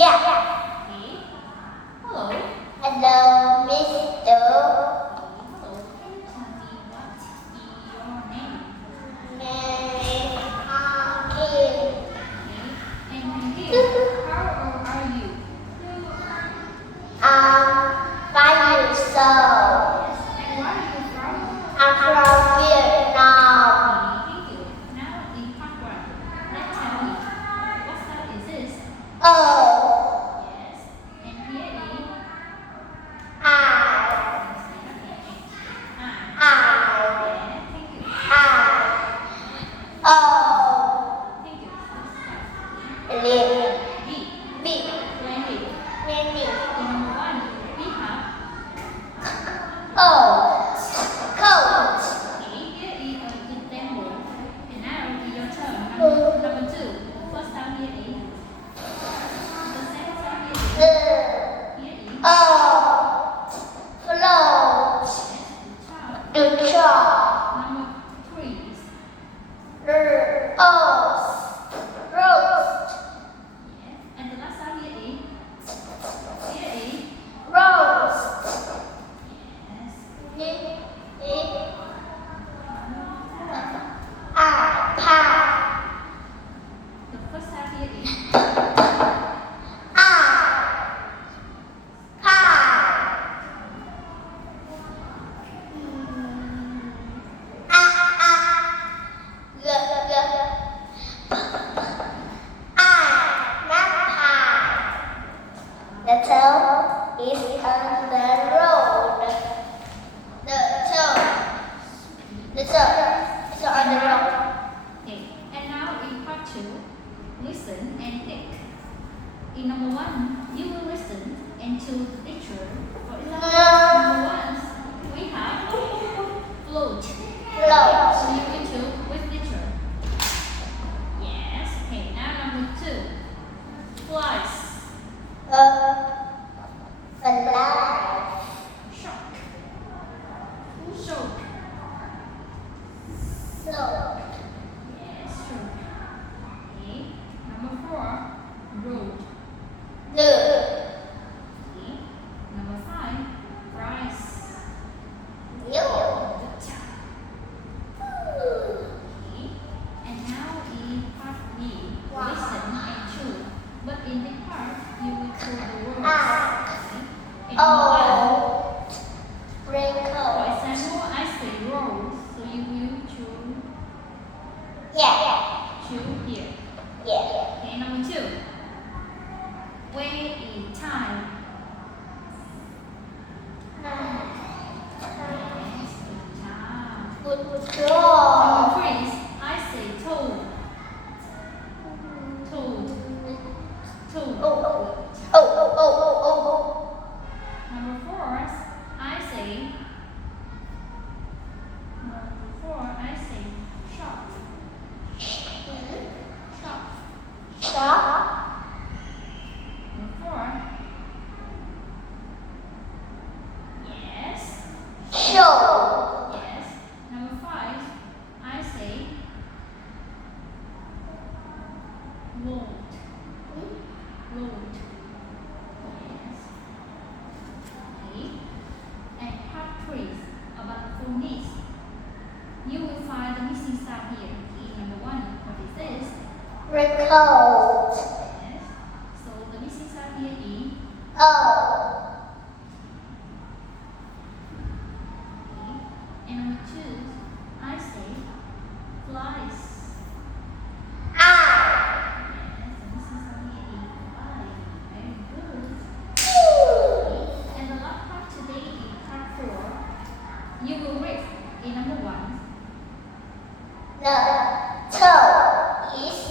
Yeah. Okay. Hello. Hello, Mister. Hello. Can you tell me what is your name? Name Kiên. Okay. And Kian, how old are you? I'm 5 years old. Yes. And where are you from? I'm from Vietnam. Okay, thank you. Now in part one, let's tell me what sound is this? Oh, Yes. And here is I, I. Yeah, thank you. oh, Thank you. live, B. big, Plenty. many. In number one, we have. Oh, cold. Okay, here is an example. And now it's your turn. Number two. First sound here is. The second sound here is. Here is. Oh, flow. Child. The child. Number three is. Rose. Yes. And the last sound here is. Here is. Rose. Yes. Pie. The first sound here is. The toe is on the road. The toe is on the road. Okay. And now in part two, listen and think. In number one, you will listen and choose the picture. For example, number one, we have float. Float. So you can choose which picture. Yes. Okay. Now number two, flies. Fly. Shark. Shark. So. Yes, shark. Okay. Number four, road. Blue. Okay. Number five, rice. Blue. Good job. Okay. And now in part B, listen and choose. But in this part, you will choose the words. Okay. In number one, for Wrinkle. example, I say roll, so you will choose Yeah. here. Yeah. Okay, number two, where is time? Yes, good job. Good job. Number three is I say toad. Toad. Toad. Oh. Number four, I say. Number four, I say shop. Shop. Stop. Number four. Yes. Show. Yes. Number five, I say load. Load. Yes. Okay. And part three about phonics. You will find the missing sound here. Okay, number one, what is this? Wrinkle. Yes. So the missing sound here is Oh. okay. And number two, I say flies. I. Yes, the missing sound here is fly. Very good. Okay. And the last part today is part four. You will read in number one. The toe is